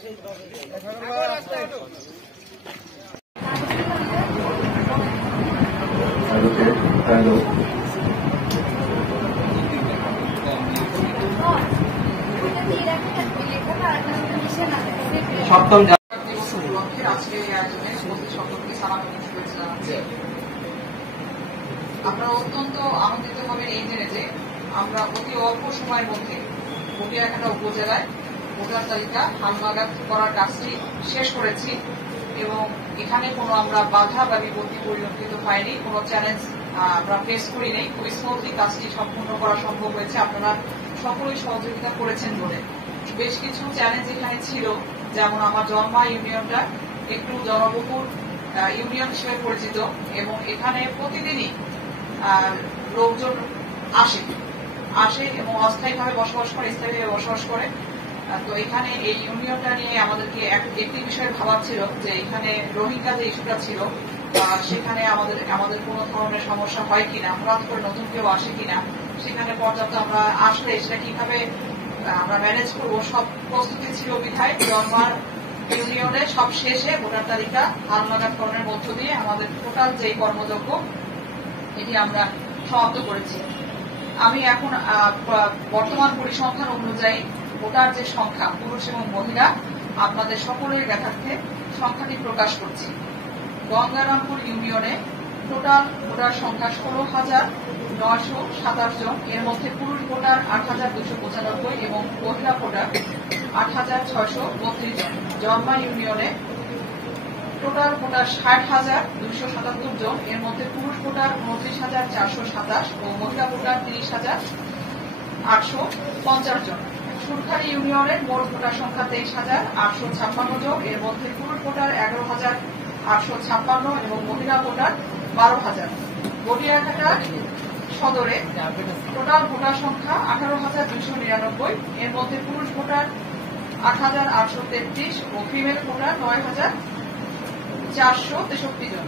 সপ্তম আপনারা অত্যন্ত আনন্দিত হবেন এই জেনে যে আমরা অতি অল্প সময়ের মধ্যে মটিয়ারঘাটা উপজেলায় ভোটার তালিকা হালনাগাদ করার কাজটি শেষ করেছি এবং এখানে কোনো আমরা বাধা বা বিপত্তি পরিলক্ষিত হয়নি, কোনো চ্যালেঞ্জ আমরা ফেস করি নেই। খুব স্মুথলি কাজটি সম্পূর্ণ করা সম্ভব হয়েছে। আপনারা সকলেই সহযোগিতা করেছেন বলে। বেশ কিছু চ্যালেঞ্জ এখানে ছিল, যেমন আমার জন্মা ইউনিয়নটা একটু জনবহুল ইউনিয়ন হিসেবে পরিচিত এবং এখানে প্রতিদিনই লোকজন আসে এবং অস্থায়ীভাবে বসবাস করে, স্থায়ীভাবে বসবাস করে। তো এখানে এই ইউনিয়নটা নিয়ে আমাদেরকে একটি বিষয় ভাবার ছিল যে এখানে রোহিঙ্গা যে ইস্যুটা ছিল সেখানে আমাদের কোনো ধরনের সমস্যা হয় কিনা, হঠাৎ করে নতুন কেউ আসে কিনা, সেখানে পর্যাপ্ত আমরা আসলে সেটা কিভাবে আমরা ম্যানেজ করবো, সব প্রস্তুতি ছিল বিধায় জন্মার ইউনিয়নে সব শেষে ভোটার তালিকা হালনাগাদকরণের মধ্য দিয়ে আমাদের টোটাল যে কর্মযজ্ঞ এটি আমরা সমাপ্ত করেছি। আমি এখন বর্তমান পরিসংখ্যান অনুযায়ী ভোটার যে সংখ্যা পুরুষ এবং মহিলা আপনাদের সকলের জ্ঞাতার্থে সংখ্যাটি প্রকাশ করছি। গঙ্গারামপুর ইউনিয়নে টোটাল ভোটার সংখ্যা 16,927 জন। এর মধ্যে পুরুষ ভোটার 8,295 এবং মহিলা ভোটার 8,632 জন। জন্মা ইউনিয়নে টোটাল ভোটার 60,277 জন। এর মধ্যে পুরুষ ভোটার 29,427 ও মহিলা ভোটার 30,850 জন। সুরখালী ইউনিয়নের মোট ভোটার সংখ্যা 23,856 জন। এর মধ্যে পুরুষ ভোটার 11,856 এবং মহিলা ভোটার 12,000। মটিয়ারঘাটা সদরে টোটাল ভোটার সংখ্যা 18,299। এর মধ্যে পুরুষ ভোটার 8,833 ও ফিমেল ভোটার 9,463 জন।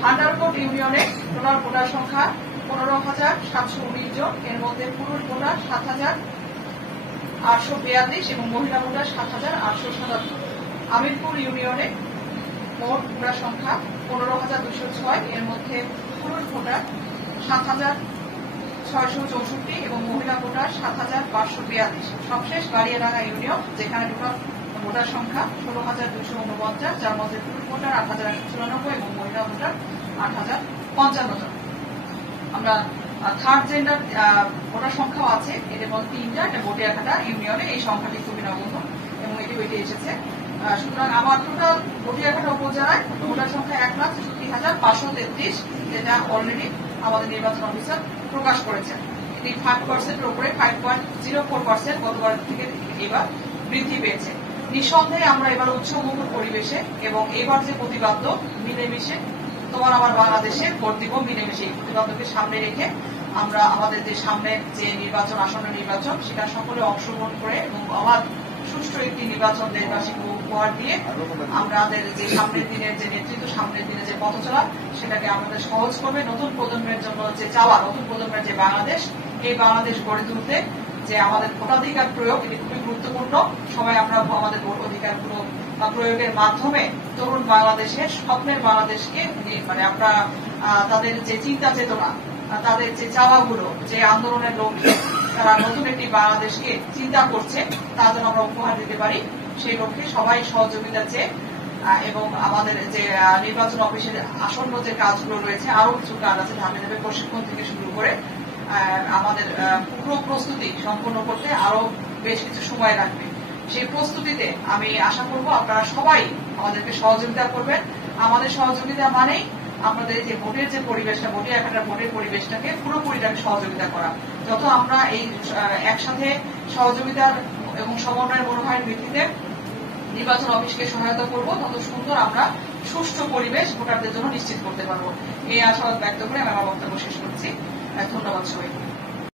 ভান্ডারকোট ইউনিয়নে টোটাল ভোটার সংখ্যা 15,719 জন। এর মধ্যে পুরুষ ভোটার 7,842 এবং মহিলা ভোটার 7,877। আমিরপুর ইউনিয়নে মোট ভোটার সংখ্যা 15,206। এর মধ্যে পুরুষ ভোটার 7,664 এবং মহিলা ভোটার 7,542। সবশেষ বাড়িয়াডাঙ্গা ইউনিয়ন, যেখানে টোটাল ভোটার সংখ্যা 16,249, যার মধ্যে পুরুষ ভোটার 8,894 এবং মহিলা ভোটার 8,055 জন। আমরা থার্ড জেন্ডার ভোটার সংখ্যাও আছে, এদের মধ্যে 3টা। এটা মটিয়ারঘাটা ইউনিয়নে এই সংখ্যাটি খুবই নগণ্য এবং এটি বেটে এসেছে। সুতরাং আমার টোটাল মটিয়ারঘাটা উপজেলায় ভোটার সংখ্যা 1,63,533, যেটা অলরেডি আমাদের নির্বাচন অফিসার প্রকাশ করেছেন। এটি 5% উপরে 5.04% গতবার থেকে এবার বৃদ্ধি পেয়েছে। নিঃসন্দেহে আমরা এবার উৎসবমুখর পরিবেশে এবং এবার যে প্রতিবাদ্য মিলেমিশে তোমার আমার বাংলাদেশে ভোট দিব মিলেমিশে, এই প্রতিবাদ্যকে সামনে রেখে আমরা আমাদের যে সামনের যে নির্বাচন, আসন্ন নির্বাচন, সেটা সকলে অংশগ্রহণ করে এবং অবাধ সুষ্ঠু একটি নির্বাচন দেশবাসীকে উপহার দিয়ে আমাদের যে সামনের দিনের যে নেতৃত্ব, সামনের দিনে যে পথ চলা, সেটাকে আমাদের সহজ করবে। নতুন প্রজন্মের জন্য যে চাওয়া, নতুন প্রজন্মের যে বাংলাদেশ, এই বাংলাদেশ গড়ে তুলতে যে আমাদের ভোটাধিকার প্রয়োগ, এটি খুবই গুরুত্বপূর্ণ। সবাই আমরা আমাদের ভোট অধিকার প্রয়োগের মাধ্যমে তরুণ বাংলাদেশের স্বপ্নের বাংলাদেশকে মানে আমরা তাদের যে চিন্তা চেতনা, তাদের যে চাওয়াগুলো, যে আন্দোলনের লক্ষ্যে তারা নতুন একটি বাংলাদেশকে চিন্তা করছে, তা যেন আমরা উপহার দিতে পারি, সেই লক্ষ্যে সবাই সহযোগিতা চেয়ে এবং আমাদের যে নির্বাচন অফিসের আসন্ন যে কাজগুলো রয়েছে, আরো কিছু কাজ আছে, ধাপে ধাপে প্রশিক্ষণ থেকে শুরু করে আমাদের পুরো প্রস্তুতি সম্পন্ন করতে আরো বেশ কিছু সময় লাগবে। সেই প্রস্তুতিতে আমি আশা করব আপনারা সবাই আমাদেরকে সহযোগিতা করবেন। আমাদের সহযোগিতা মানেই আমাদের যে ভোটের যে পরিবেশটা, মটিয়ারঘাটার ভোটের পরিবেশটাকে পুরোপুরিটাকে সহযোগিতা করা। যত আমরা এই একসাথে সহযোগিতার এবং সমন্বয়ের মনোভাবের ভিত্তিতে নির্বাচন অফিসকে সহায়তা করব, তত সুন্দর আমরা সুষ্ঠু পরিবেশ ভোটারদের জন্য নিশ্চিত করতে পারবো। এই আশাবাদ ব্যক্ত করে আমি আমার বক্তব্য শেষ করছি। ধন্যবাদ সবাই।